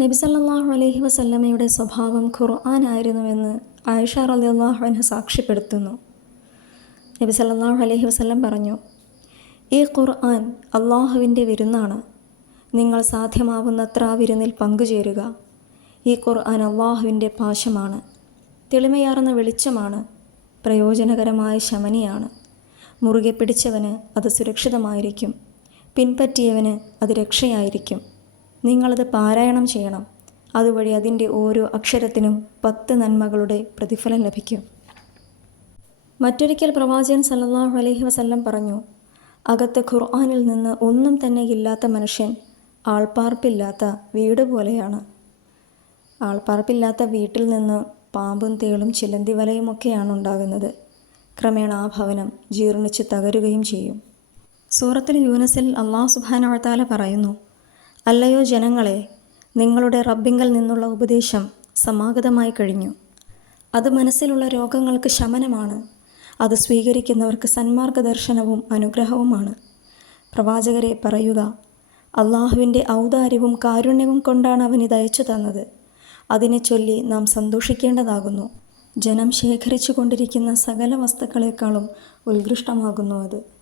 നബി അലഹി വസല്ലമയുടെ സ്വഭാവം ഖുർആാനായിരുന്നുവെന്ന് ആയിഷ റളിയല്ലാഹു അൻഹ സാക്ഷ്യപ്പെടുത്തുന്നു. നബി സല്ലാഹു അലഹി വസല്ലം പറഞ്ഞു ഈ ഖുർആൻ അള്ളാഹുവിന്റെ വിരുന്നാണ്. നിങ്ങൾ സാധ്യമാവുന്നത്ര ആ വിരുന്നിൽ പങ്കുചേരുക. ഈ ഖുർആൻ അള്ളാഹുവിന്റെ പാശമാണ്. തെളിമയാർന്ന വെളിച്ചമാണ്. പ്രയോജനകരമായ ശമനിയാണ്. മുറുകെ പിടിച്ചവന് അത് സുരക്ഷിതമായിരിക്കും. പിൻപറ്റിയവന് അത് രക്ഷയായിരിക്കും. നിങ്ങളത് പാരായണം ചെയ്യണം. അതുവഴി അതിന്റെ ഓരോ അക്ഷരത്തിനും പത്ത് നന്മകളുടെ പ്രതിഫലം ലഭിക്കും. മറ്റൊരിക്കൽ പ്രവാചകൻ സല്ലാഹു അലഹി വസല്ലം പറഞ്ഞു അകത്ത് ഖുർആാനിൽ നിന്ന് ഒന്നും തന്നെ ഇല്ലാത്ത മനുഷ്യൻ ആൾപ്പാർപ്പില്ലാത്ത വീട് പോലെയാണ്. ആൾപ്പാർപ്പില്ലാത്ത വീട്ടിൽ നിന്ന് പാമ്പും തേളും ചിലന്തി വലയുമൊക്കെയാണ് ഉണ്ടാകുന്നത്. ക്രമേണ ആ ഭവനം ജീർണിച്ച് തകരുകയും ചെയ്യും. സൂറത്തിൽ യൂനസിൽ അള്ളാഹു സുബാനാഴ്ത്താല പറയുന്നു അല്ലയോ ജനങ്ങളെ നിങ്ങളുടെ റബ്ബിങ്കൽ നിന്നുള്ള ഉപദേശം സമാഗതമായി കഴിഞ്ഞു. അത് മനസ്സിലുള്ള രോഗങ്ങൾക്ക് ശമനമാണ്. അത് സ്വീകരിക്കുന്നവർക്ക് സന്മാർഗദർശനവും അനുഗ്രഹവുമാണ്. പ്രവാചകരെ പറയുക അള്ളാഹുവിന്റെ ഔദാര്യവും കാരുണ്യവും കൊണ്ടാണ് അവൻ ഇതയച്ചു തന്നത്. അതിനെ ചൊല്ലി നാം സന്തോഷിക്കേണ്ടതാകുന്നു. ജനം ശേഖരിച്ചു കൊണ്ടിരിക്കുന്ന സകല വസ്തുക്കളെക്കാളും ഉത്കൃഷ്ടമാകുന്നു അത്.